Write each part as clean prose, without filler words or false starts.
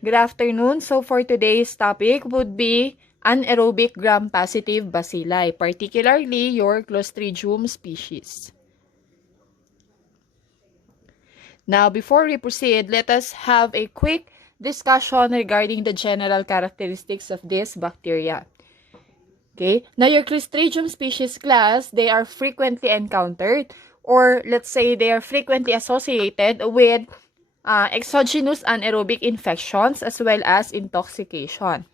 Good afternoon. So for today's topic would be anaerobic gram-positive bacilli, particularly your Clostridium species. Now, before we proceed, let us have a quick discussion regarding the general characteristics of this bacteria. Okay, now your Clostridium species class, they are frequently encountered, or let's say they are frequently associated with exogenous anaerobic infections as well as intoxication.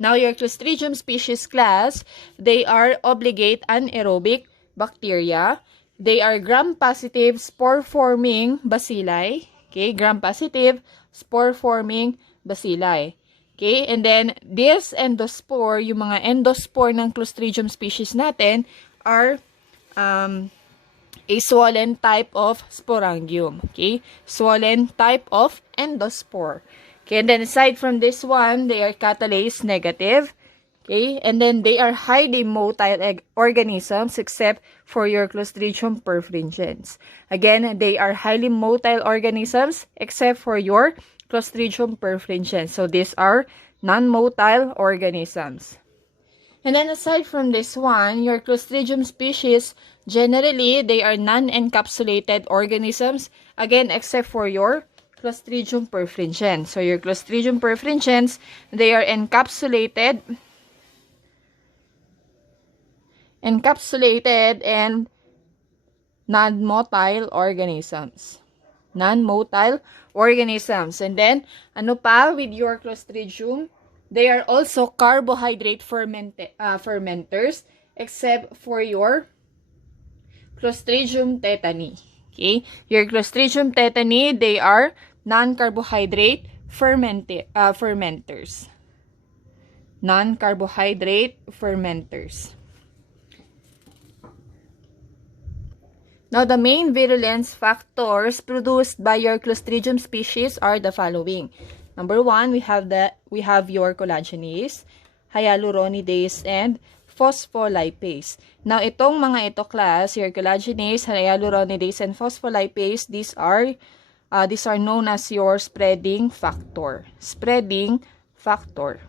Now, your Clostridium species class, they are obligate anaerobic bacteria. They are gram-positive spore-forming bacilli. Okay, gram-positive spore-forming bacilli. Okay, and then this endospore, yung mga endospore ng Clostridium species natin are a swollen type of sporangium. Okay, swollen type of endospore. Okay, and then aside from this one, they are catalase negative. Okay, and then they are highly motile organisms except for your Clostridium perfringens. Again, they are highly motile organisms except for your Clostridium perfringens. So these are non-motile organisms. And then aside from this one, your Clostridium species, generally, they are non-encapsulated organisms, again, except for your Clostridium perfringens. So your Clostridium perfringens, they are encapsulated and non-motile organisms. Non-motile organisms. And then, ano pa with your Clostridium? They are also carbohydrate fermenters, except for your Clostridium tetani. Okay? Your Clostridium tetani, they are non-carbohydrate fermenters. Non-carbohydrate fermenters. Now, the main virulence factors produced by your Clostridium species are the following. Number one, we have your collagenase, hyaluronidase, and phospholipase. Now, itong mga ito class, your collagenase, hyaluronidase, and phospholipase, these are known as your spreading factor. Spreading factor.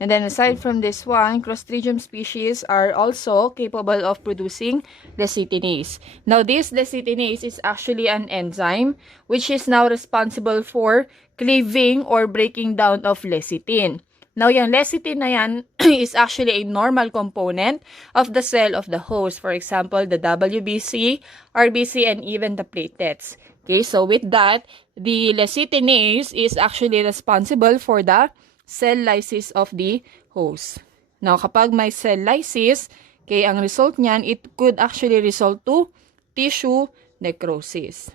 And then aside from this one, Clostridium species are also capable of producing lecithinase. Now, this lecithinase is actually an enzyme which is now responsible for cleaving or breaking down of lecithin. Now, yung lecithin na yan is actually a normal component of the cell of the host. For example, the WBC, RBC, and even the platelets. Okay, so with that, the lecithinase is actually responsible for the cell lysis of the host. Now, kapag may cell lysis, okay, ang result niyan, it could actually result to tissue necrosis.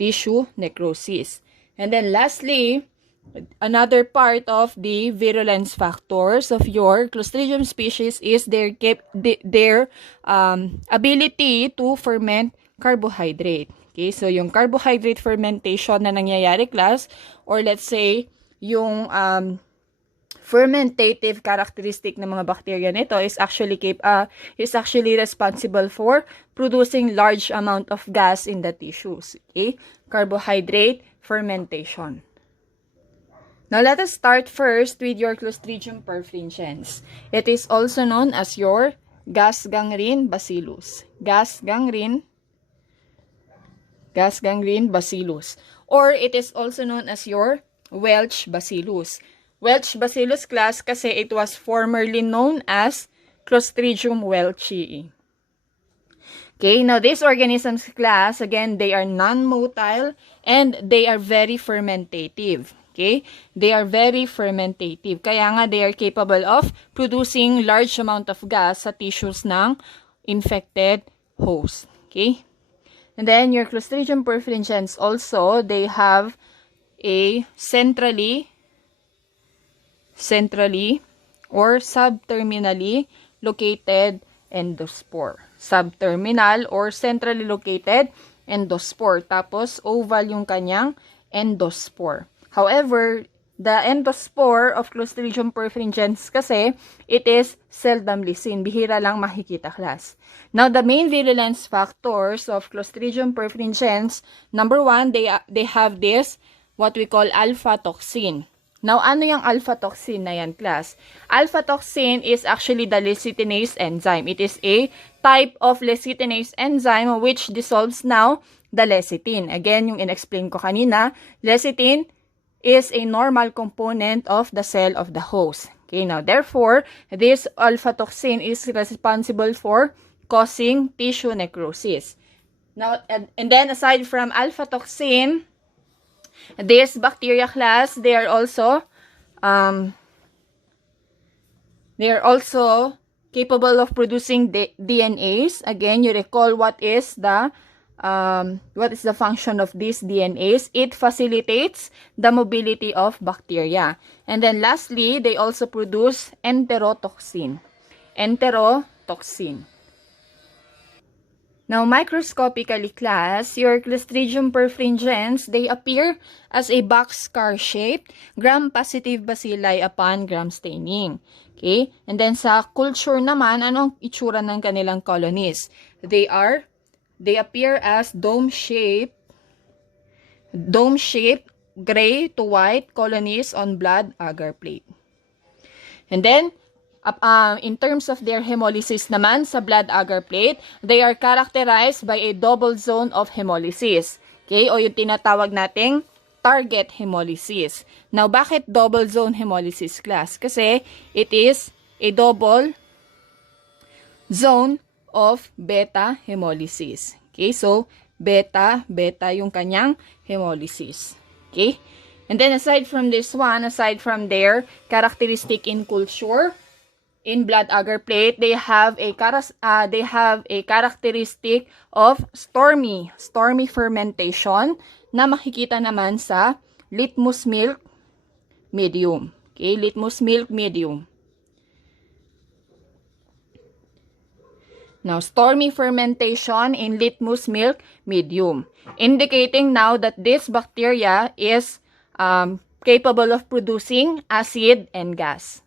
Tissue necrosis. And then lastly, another part of the virulence factors of your Clostridium species is their ability to ferment carbohydrate. Okay, so yung carbohydrate fermentation na nangyayari class, or let's say, yung fermentative characteristic ng mga bacteria nito is actually responsible for producing large amount of gas in the tissues. Okay? Carbohydrate fermentation. Now, let us start first with your Clostridium perfringens. It is also known as your gasgangrene bacillus. Gasgangrene bacillus. Or it is also known as your Welch bacillus. Welch bacillus class kasi it was formerly known as Clostridium welchii. Okay, now this organisms class, again, they are non-motile and they are very fermentative. Okay, they are very fermentative. Kaya nga they are capable of producing large amount of gas sa tissues ng infected host. Okay, and then your Clostridium perfringens also, they have a centrally or subterminally located endospore. Subterminal or centrally located endospore. Tapos, oval yung kanyang endospore. However, the endospore of Clostridium perfringens kasi, it is seldomly seen. Bihira lang makikita class. Now, the main virulence factors of Clostridium perfringens, number one, they have this what we call alpha toxin. Now, ano yung alpha toxin na yan, class? Alpha toxin is actually the lecithinase enzyme. It is a type of lecithinase enzyme which dissolves now the lecithin. Again, yung in-explain ko kanina, lecithin is a normal component of the cell of the host. Okay, now therefore, this alpha toxin is responsible for causing tissue necrosis. Now, and then aside from alpha toxin, this bacteria class, they are also capable of producing DNAs. Again, you recall what is the function of these DNAs? It facilitates the mobility of bacteria. And then lastly, they also produce enterotoxin. Now, microscopically, class, your Clostridium perfringens, they appear as a box scar-shaped gram-positive bacilli upon gram staining. Okay? And then sa culture naman, anong itsura ng kanilang colonies? They appear as dome-shaped gray to white colonies on blood agar plate. And then, in terms of their hemolysis naman sa blood agar plate, they are characterized by a double zone of hemolysis. Okay? O yung tinatawag nating target hemolysis. Now, bakit double zone hemolysis, class? Kasi it is a double zone of beta hemolysis. Okay? So, beta yung kanyang hemolysis. Okay? And then, aside from this one, aside from their characteristic in culture, in blood agar plate, they have a characteristic of stormy fermentation na makikita naman sa litmus milk medium. Okay, litmus milk medium. Now, stormy fermentation in litmus milk medium, indicating now that this bacteria is capable of producing acid and gas.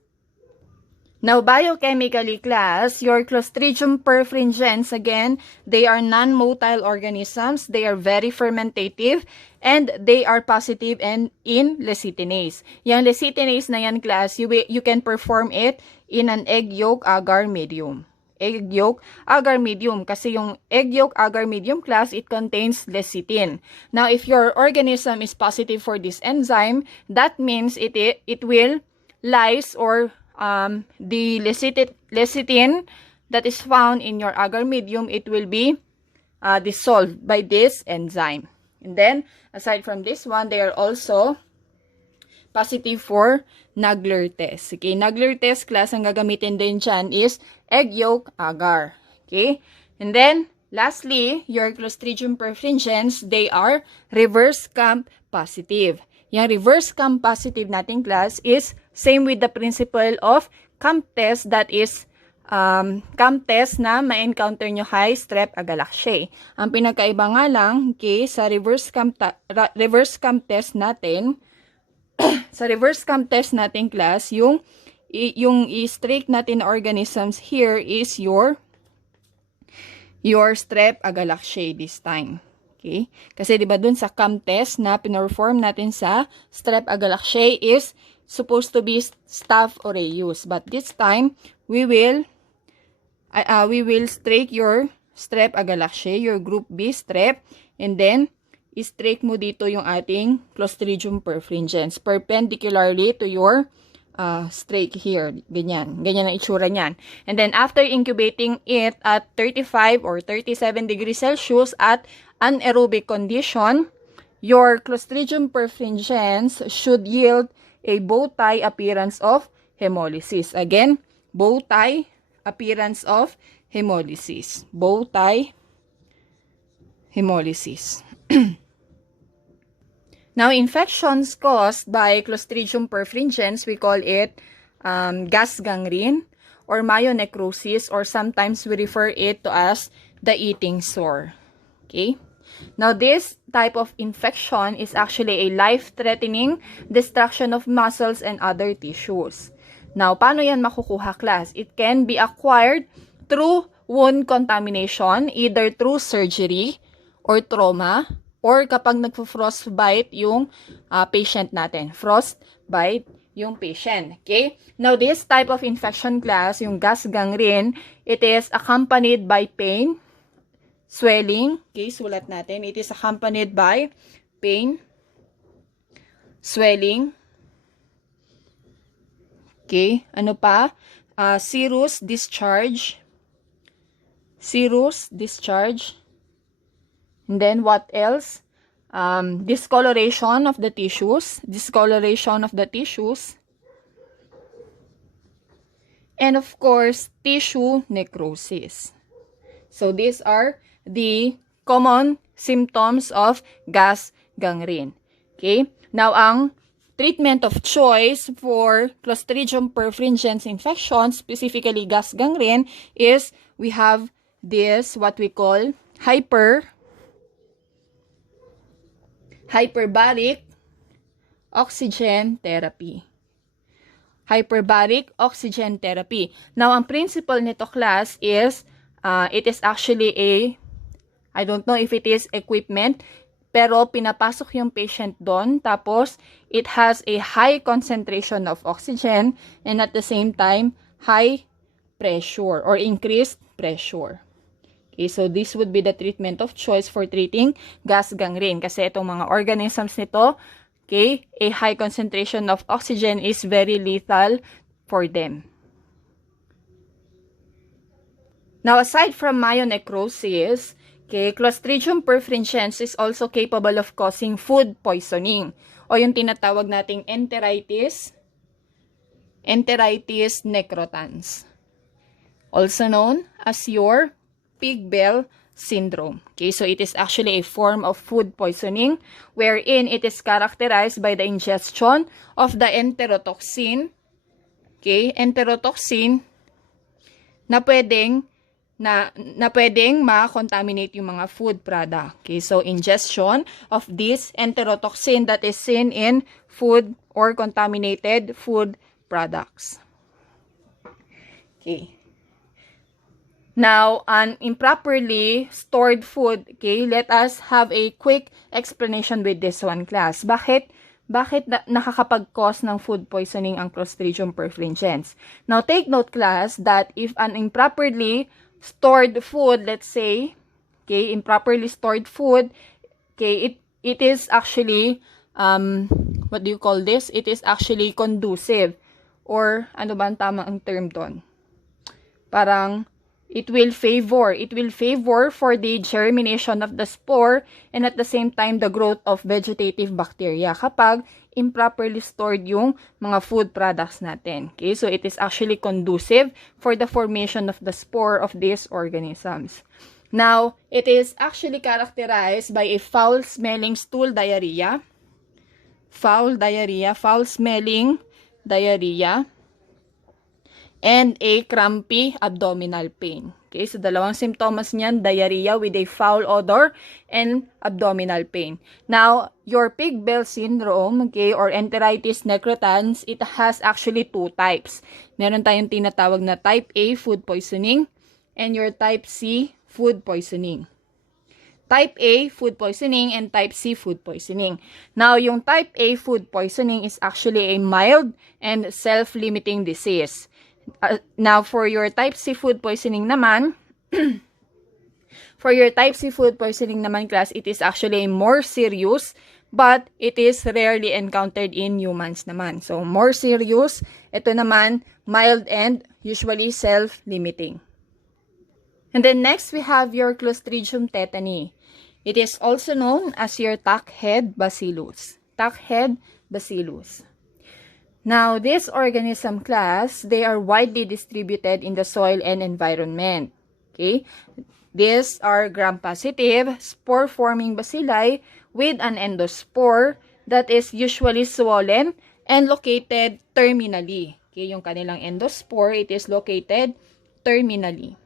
Now, biochemically, class, your Clostridium perfringens, again, they are non-motile organisms. They are very fermentative and they are positive and in lecithinase. Yung lecithinase na yan, class, you can perform it in an egg yolk agar medium. Egg yolk agar medium. Kasi yung egg yolk agar medium, class, it contains lecithin. Now, if your organism is positive for this enzyme, that means it will lyse or the lecithin that is found in your agar medium, it will be dissolved by this enzyme. And then, aside from this one, they are also positive for Nagler test. Okay, Nagler test, class, ang gagamitin din dyan is egg yolk agar. Okay, and then, lastly, your Clostridium perfringens, they are reverse camp positive. Yung reverse camp positive nating, class, is same with the principle of camp test, that is camp test na ma-encounter nyo kay strep agalactiae. Ang pinagkaiba nga lang, okay, sa reverse camp test natin, sa reverse camp test natin, class, yung i-strict natin organisms here is your strep agalactiae this time. Okay? Kasi diba dun sa camp test na pinorform natin sa strep agalactiae is supposed to be staph aureus. But this time, we will strike your strep agalactiae, your group B strep, and then i-strike mo dito yung ating Clostridium perfringens perpendicularly to your strake here. Ganyan ang itsura niyan. And then after incubating it at 35 or 37 degrees Celsius at anaerobic condition, your Clostridium perfringens should yield a bow tie appearance of hemolysis. Again, bow tie appearance of hemolysis. Bow tie hemolysis. Now, infections caused by Clostridium perfringens, we call it gasgangrene or myonecrosis, or sometimes we refer it to as the eating sore. Okay? Now, this type of infection is actually a life-threatening destruction of muscles and other tissues. Now, paano yan makukuha, class? It can be acquired through wound contamination, either through surgery or trauma, or kapag nagpo-frostbite yung patient natin. Frostbite yung patient. Okay? Now, this type of infection class, yung gasgangrene, it is accompanied by pain, swelling. Okay, sulat natin. It is accompanied by pain, swelling. Okay, ano pa? Serous discharge. Serous discharge. And then what else? Discoloration of the tissues. Discoloration of the tissues. And of course, tissue necrosis. So these are the common symptoms of gas gangrene. Okay? Now, ang treatment of choice for Clostridium perfringens infection, specifically gas gangrene, is we have this, what we call hyperbaric oxygen therapy. Hyperbaric oxygen therapy. Now, ang principle nito class is, it is actually I don't know if it is equipment, pero pinapasok yung patient doon, tapos it has a high concentration of oxygen and at the same time, high pressure or increased pressure. Okay, so this would be the treatment of choice for treating gas gangrene kasi itong mga organisms nito, okay, a high concentration of oxygen is very lethal for them. Now, aside from myonecrosis, okay, Clostridium perfringens is also capable of causing food poisoning o yung tinatawag nating enteritis necrotans, also known as your pig bell syndrome. Okay, so it is actually a form of food poisoning wherein it is characterized by the ingestion of the enterotoxin, okay, enterotoxin na pwedeng ma-contaminate yung mga food product. Okay, so ingestion of this enterotoxin that is seen in food or contaminated food products. Okay. Now, an improperly stored food, okay, let us have a quick explanation with this one class. Bakit nakakapag-cause ng food poisoning ang Clostridium perfringens? Now, take note class that if an improperly stored food, let's say, okay, improperly stored food, okay, it is actually, what do you call this? It is actually conducive. Or, ano ba ang tama ang term doon? Parang, it will favor for the germination of the spore and at the same time the growth of vegetative bacteria kapag improperly stored yung mga food products natin. Okay, so it is actually conducive for the formation of the spore of these organisms. Now, it is actually characterized by a foul-smelling stool diarrhea, foul-smelling diarrhea, and a crampy abdominal pain. Okay, so dalawang symptoms niyan, diarrhea with a foul odor and abdominal pain. Now, your pig bell syndrome, okay, or enteritis necrotans, it has actually two types. Meron tayong tinatawag na type A food poisoning and your type C food poisoning. Type A food poisoning and type C food poisoning. Now, yung type A food poisoning is actually a mild and self-limiting disease. Now, for your type C food poisoning naman, class, it is actually more serious, but it is rarely encountered in humans naman. So, more serious, ito naman, mild and usually self-limiting. And then next, we have your Clostridium tetani. It is also known as your tuckhead bacillus. Tuckhead bacillus. Now, this organism class, they are widely distributed in the soil and environment. Okay? These are gram-positive, spore-forming bacilli with an endospore that is usually swollen and located terminally. Okay? Yung kanilang endospore, it is located terminally.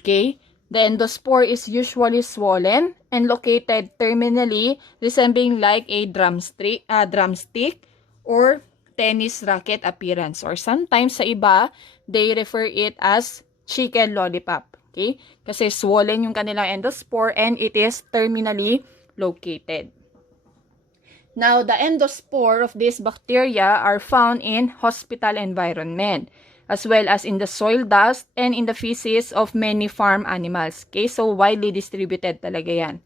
Okay? The endospore is usually swollen and located terminally, resembling like a drumstick or tennis racket appearance. Or sometimes sa iba, they refer it as chicken lollipop. Okay? Kasi swollen yung kanilang endospore and it is terminally located. Now, the endospore of these bacteria are found in hospital environment, as well as in the soil dust and in the feces of many farm animals. Okay? So, widely distributed talaga yan.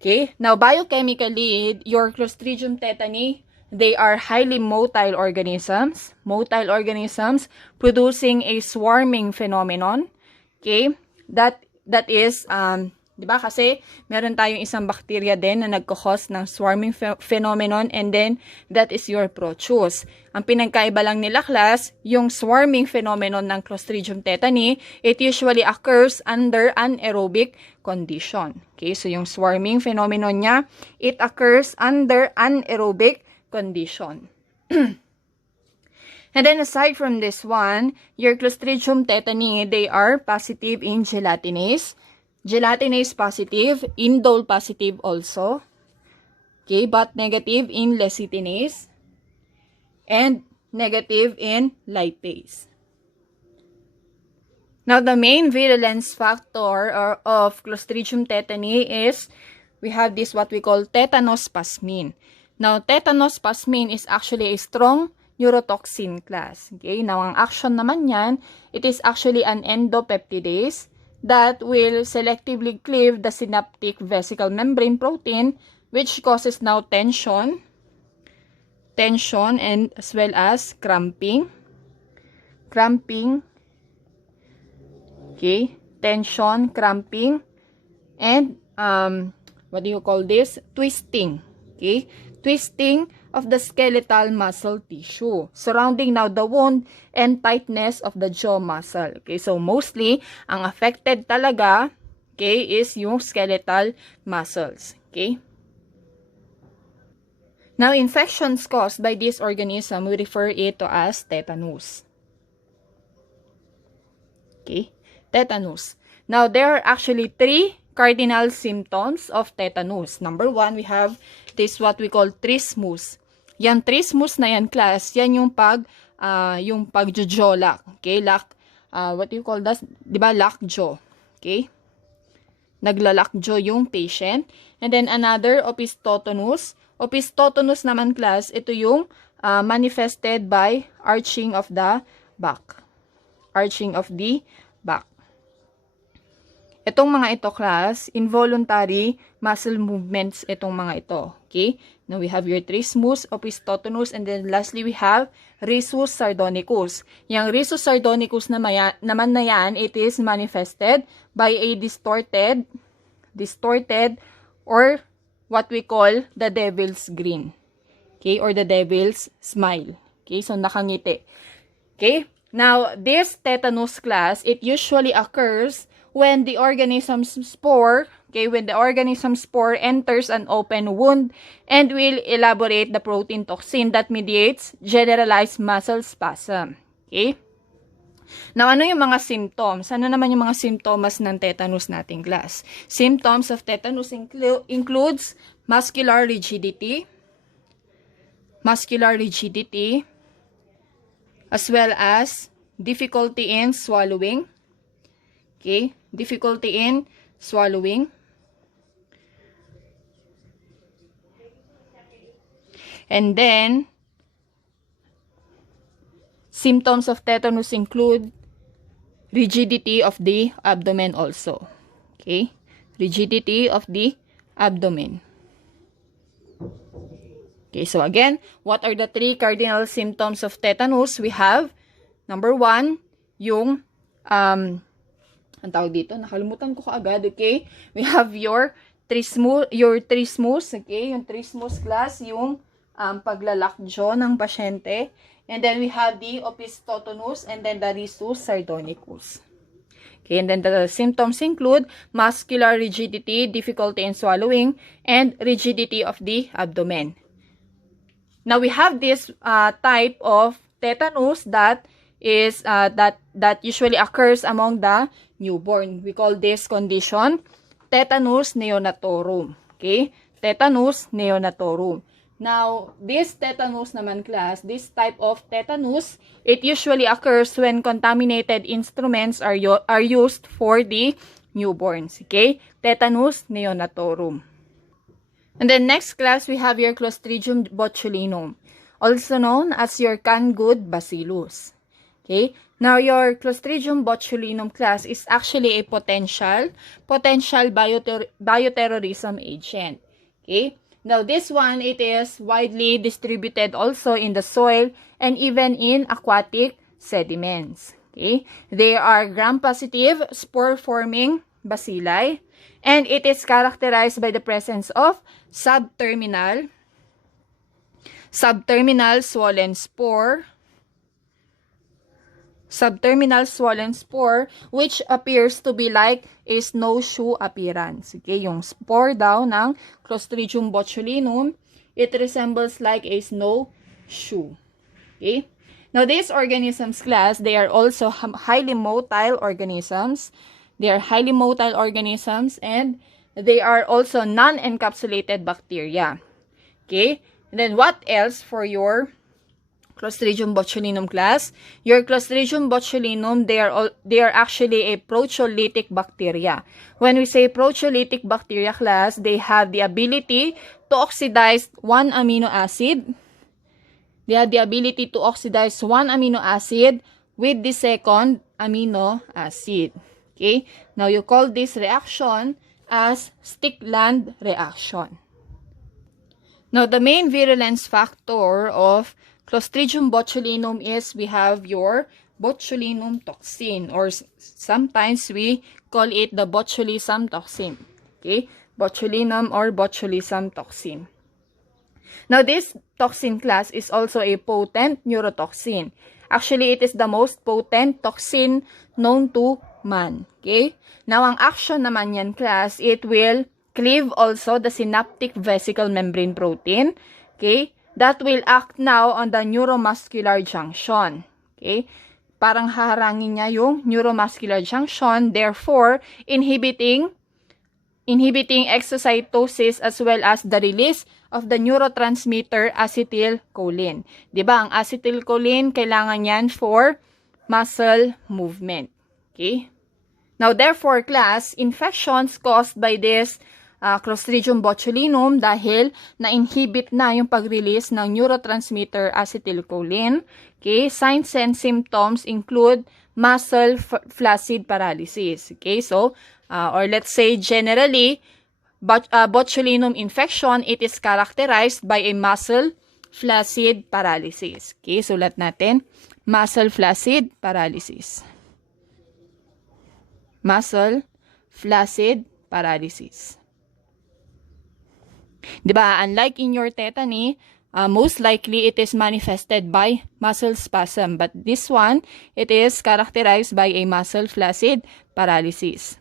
Okay? Now, biochemically, your Clostridium tetani, they are highly motile organisms producing a swarming phenomenon. Okay? That is, di ba kasi meron tayong isang bacteria din na nagko-cause ng swarming phenomenon, and then that is your proteus. Ang pinagkaiba lang nila, class, yung swarming phenomenon ng Clostridium tetani, it usually occurs under anaerobic condition. Okay, so yung swarming phenomenon niya, it occurs under anaerobic condition. And then aside from this one, your Clostridium tetani, they are positive in gelatinase. Gelatinase positive, indole positive also. Okay, but negative in lecithinase. And negative in lipase. Now, the main virulence factor of Clostridium tetani is, we have this what we call tetanus plasmin. Now, tetanus plasmin is actually a strong neurotoxin class. Okay, now ang action naman yan, it is actually an endopeptidase that will selectively cleave the synaptic vesicle membrane protein, which causes now tension and as well as cramping. Okay, tension, cramping, and what do you call this? Twisting. Okay, twisting of the skeletal muscle tissue surrounding now the wound and tightness of the jaw muscle. Okay, so mostly ang affected talaga, okay, is yung skeletal muscles. Okay. Now, infections caused by this organism, we refer it to as tetanus. Okay, tetanus. Now, there are actually 3 cardinal symptoms of tetanus. Number 1, we have this what we call trismus. Yan trismus na yan, class, yan yung pagjo-jaw lock. Okay, lock, what do you call that? Diba, lock jaw. Okay, nagla-lock jaw yung patient. And then another, opistotonus. Opistotonus naman, class, ito yung manifested by arching of the back. Arching of the back. Itong mga ito, class, involuntary muscle movements itong mga ito. Okay? Now, we have your trismus, opistotonus, and then lastly, we have rhesus sardonicus. Yung rhesus sardonicus naman na yan, it is manifested by a distorted, or what we call the devil's grin. Okay? Or the devil's smile. Okay? So, nakangiti. Okay? Now, this tetanus, class, it usually occurs when the organism's spore, okay, when the organism's spore enters an open wound and will elaborate the protein toxin that mediates generalized muscle spasm. Okay? Now, ano yung mga symptoms? Ano naman yung mga symptoms ng tetanus nating, class? Symptoms of tetanus includes muscular rigidity, as well as difficulty in swallowing. Okay, difficulty in swallowing. And then, symptoms of tetanus include rigidity of the abdomen also. Okay, rigidity of the abdomen. Okay, so again, what are the 3 cardinal symptoms of tetanus? We have, number 1, yung, ang tawag dito, nakalimutan ko kaagad, okay? We have your trismus, okay? Yung trismus, class, yung paglalak jaw ng pasyente. And then we have the opistotonus and then the rhesus sardonicus. Okay, and then the symptoms include muscular rigidity, difficulty in swallowing, and rigidity of the abdomen. Now, we have this type of tetanus that is that usually occurs among the newborn. We call this condition tetanus neonatorum. Okay? Tetanus neonatorum. Now, this tetanus naman class, this type of tetanus, it usually occurs when contaminated instruments are used for the newborns. Okay? Tetanus neonatorum. And then next class, we have your Clostridium botulinum, also known as your canned good bacillus. Okay? Now, your Clostridium botulinum class is actually a potential bioterrorism agent. Okay? Now, this one, it is widely distributed also in the soil and even in aquatic sediments. Okay? They are gram-positive, spore-forming bacilli, and it is characterized by the presence of subterminal swollen spore, which appears to be like a snowshoe appearance. Okay, yung spore daw ng Clostridium botulinum, it resembles like a snowshoe. Okay, now these organisms class, they are also highly motile organisms. They are highly motile organisms, and they are also non-encapsulated bacteria. Okay, and then what else for your Clostridium botulinum class? Your Clostridium botulinum, they are actually a proteolytic bacteria. When we say proteolytic bacteria class, they have the ability to oxidize one amino acid. They have the ability to oxidize one amino acid with the second amino acid. Okay? Now, you call this reaction as Stickland reaction. Now, the main virulence factor of Clostridium botulinum is we have your botulinum toxin, or sometimes we call it the botulism toxin. Okay? Botulinum or botulism toxin. Now, this toxin class is also a potent neurotoxin. Actually, it is the most potent toxin known to man. Okay? Now, ang action naman yan class, it will cleave also the synaptic vesicle membrane protein. Okay? That will act now on the neuromuscular junction. Okay? Parang haharangin niya yung neuromuscular junction, therefore, inhibiting exocytosis as well as the release of the neurotransmitter acetylcholine. Diba? Ang acetylcholine, kailangan yan for muscle movement. Okay? Now, therefore, class, infections caused by this Clostridium botulinum dahil na-inhibit na yung pag-release ng neurotransmitter acetylcholine. Okay? Signs and symptoms include muscle flaccid paralysis. Okay? So, or let's say generally, botulinum infection, it is characterized by a muscle flaccid paralysis. Okay, sulat natin. Muscle flaccid paralysis. Muscle flaccid paralysis. Diba? Unlike in your tetany, most likely it is manifested by muscle spasm. But this one, it is characterized by a muscle flaccid paralysis.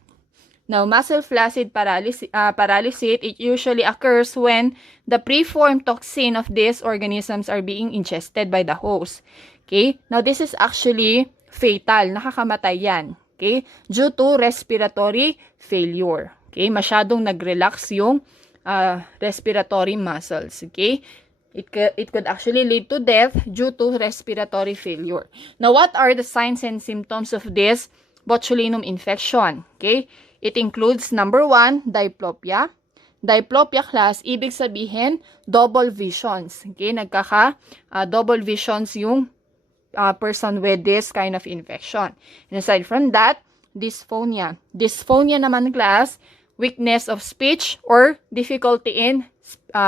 Now, muscle flaccid paralysis, it usually occurs when the preformed toxin of these organisms are being ingested by the host. Okay? Now, this is actually fatal. Nakakamatay yan. Okay? Due to respiratory failure. Okay? Masyadong nag-relax yung respiratory muscles. Okay? It could actually lead to death due to respiratory failure. Now, what are the signs and symptoms of this botulinum infection? Okay? It includes, number 1, diplopia. Diplopia class, ibig sabihin, double visions. Okay? Double visions yung person with this kind of infection. And aside from that, dysphonia. Dysphonia naman class, weakness of speech or difficulty in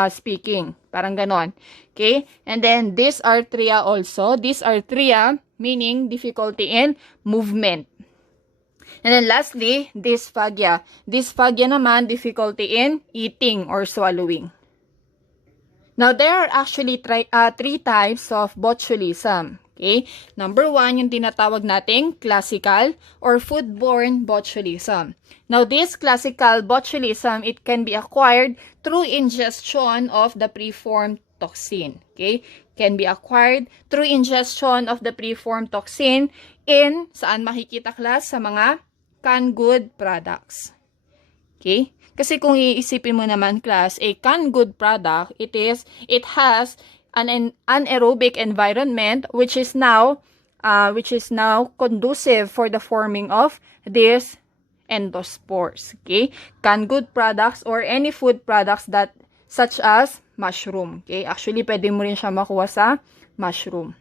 speaking. Parang ganon. Okay? And then, dysarthria also. Dysarthria, meaning difficulty in movement. And then lastly, dysphagia. Dysphagia naman, difficulty in eating or swallowing. Now, there are actually three types of botulism. Okay? Number 1, yung tinatawag nating classical or foodborne botulism. Now, this classical botulism, it can be acquired through ingestion of the preformed toxin. Okay? Can be acquired through ingestion of the preformed toxin in, saan makikita class? Sa mga canned good products. Okay? Kasi kung iisipin mo naman, class, a canned good product, it has an anaerobic environment which is now conducive for the forming of these endospores. Okay? Canned good products or any food products that such as mushroom. Okay? Actually, pwede mo rin siya makuha sa mushroom.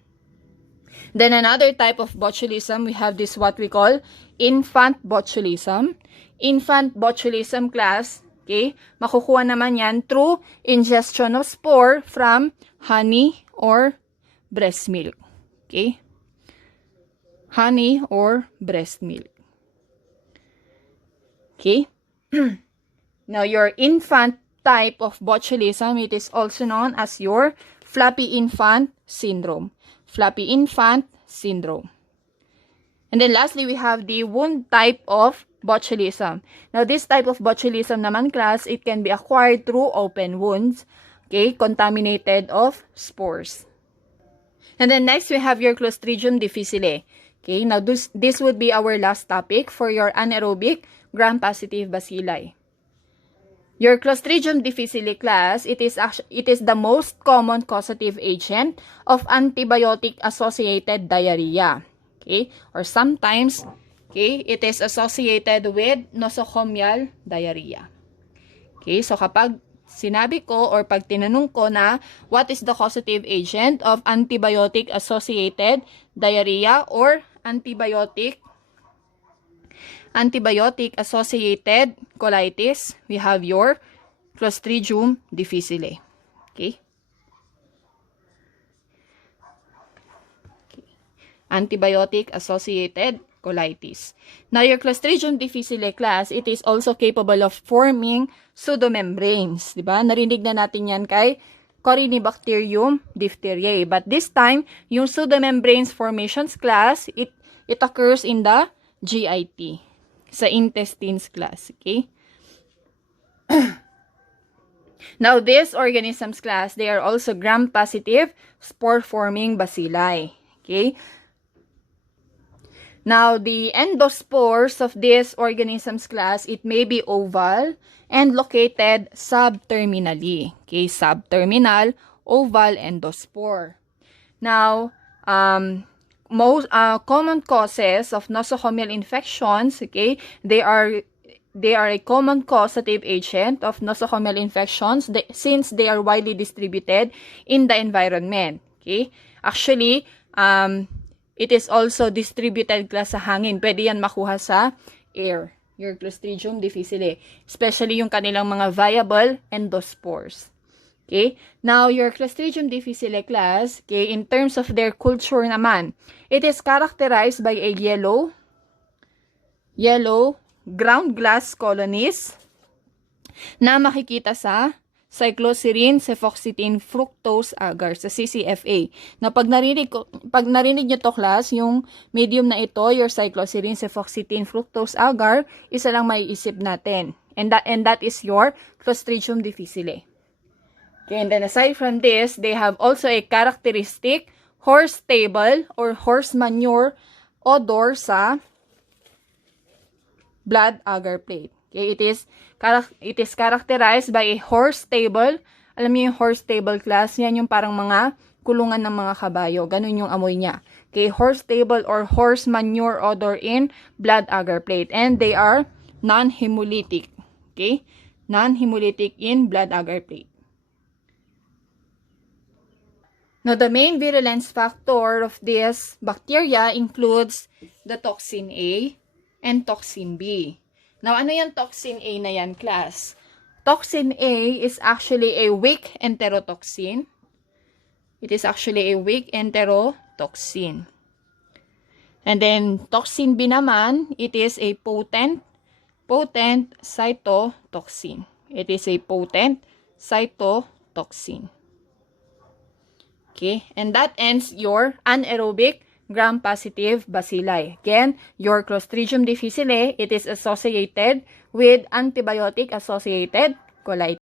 Then another type of botulism, we have this what we call infant botulism. Infant botulism, class, okay, makukuha naman yan through ingestion of spore from honey or breast milk. Okay? Honey or breast milk. Okay? Now, your infant type of botulism, it is also known as your floppy infant syndrome. Floppy infant syndrome. And then lastly, we have the wound type of botulism. Now, this type of botulism naman, class, it can be acquired through open wounds, okay, contaminated of spores. And then next, we have your Clostridium difficile. Okay, now this would be our last topic for your anaerobic gram-positive bacilli. Your Clostridium difficile, class, it is the most common causative agent of antibiotic-associated diarrhea. Okay? Or sometimes, okay, it is associated with nosocomial diarrhea. Okay? So, kapag sinabi ko or pag tinanong ko na what is the causative agent of antibiotic-associated diarrhea or antibiotic-associated colitis, we have your Clostridium difficile. Okay? Antibiotic-associated colitis. Now, your Clostridium difficile, class, it is also capable of forming pseudomembranes. Diba? Narinig na natin yan kay Corynebacterium diphtheriae. But this time, yung pseudomembranes formations, class, it occurs in the GIT. Sa intestines, class. Okay? Now, these organisms, class, they are also gram-positive spore-forming bacilli. Okay? Now, the endospores of these organisms, class, it may be oval and located subterminally. Okay? Subterminal, oval endospore. Now, most common causes of nosocomial infections, okay, they are a common causative agent of nosocomial infections since they are widely distributed in the environment. Okay? Actually, it is also distributed, class, sa hangin. Pwede yan makuha sa air. Your Clostridium difficile. Especially yung kanilang mga viable endospores. Okay? Now, your Clostridium difficile, class, okay, in terms of their culture naman, it is characterized by a yellow ground glass colonies na makikita sa cycloserine cefoxitin fructose agar, sa CCFA. Na pag narinig nyo to, class, yung medium na ito, your cycloserine cefoxitin fructose agar, isa lang maiisip natin. And that is your Clostridium difficile. Okay, and then aside from this, they have also a characteristic horse stable or horse manure odor sa blood agar plate. Okay, it is characterized by a horse stable. Alam niyo yung horse stable, class, yan yung parang mga kulungan ng mga kabayo. Ganun yung amoy niya. Okay, horse stable or horse manure odor in blood agar plate. And they are non-hemolytic. Okay, non-hemolytic in blood agar plate. Now, the main virulence factor of this bacteria includes the toxin A and toxin B. Now, ano yung toxin A na yan, class? Toxin A is actually a weak enterotoxin. It is actually a weak enterotoxin. And then, toxin B naman, it is a potent cytotoxin. It is a potent cytotoxin. Okay, and that ends your anaerobic gram-positive bacilli. Again, your Clostridium difficile, it is associated with antibiotic-associated colitis.